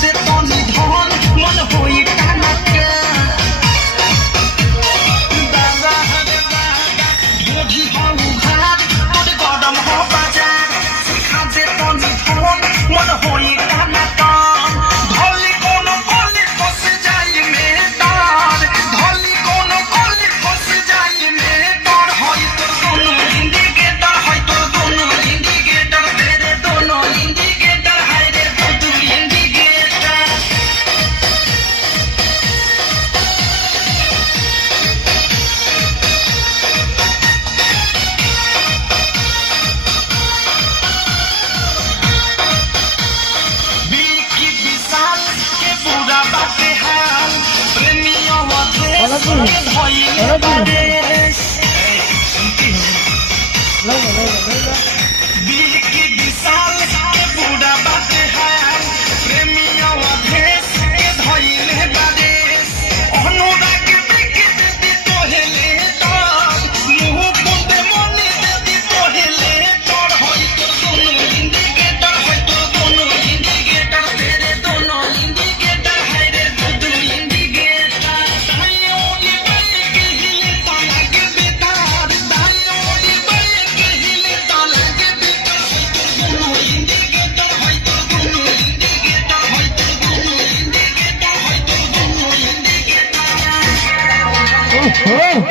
दे तनी धन मन होई काना के दादा रे दादा ढोढी हाउ घाट तोर गरम हो बाजार सिखा दे तनी धन मन होई काना के धोली कोनो कोली फस जाई मेदार धोली कोनो कोली फस जाई मेदार होई तो दोनों इंडिकेटर होई तो दोनों इंडिकेटर तेरे दोनों इंडिकेटर है रे दो इंडिकेटर बिकी विशाल के पूरा बाटे हाल प्रेमियों वधे धोइले बादेश बिकी विशाल के पूरा बाटे हाल प्रेमियों वधे धोइले बादेश अनुराग देखे दे तोहेले तार मुंह कुंदे मने दे तोहेले तार होई तो दोनों इंडिकेटर होई तो दोनों इंडिकेटर तेरे दोनों इंडिकेटर है रे दो इंडिकेटर दाइयों ने बल के हिले तो लगे बेकार दाइयों ने बल के हिले तो लगे बेकार दोनों इंडिकेटर होई तो दोनों इंडिकेटर होई तो दोनों इंडिकेटर होई तो दोनों इंडिकेटर